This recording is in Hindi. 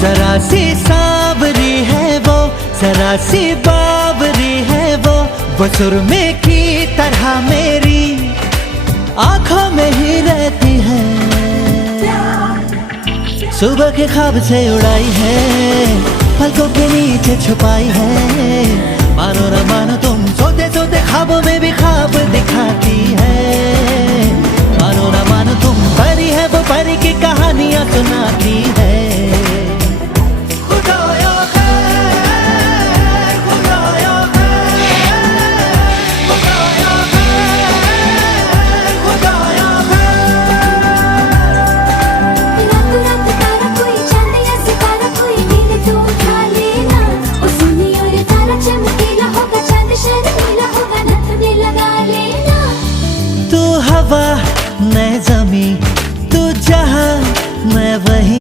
जरा सी सांवरी है वो, जरा सी बावरी है वो सुरमे की तरह मेरी आंखों में ही रहती है। सुबह के ख्वाब से उड़ाई है, पलकों के नीचे छुपाई है। मानो न मानो तुम सोते सोते ख्वाबों में भी ख्वाब दिखाती है। मानो न मानो तुम परी है वो परी की कहानियां सुनाती है।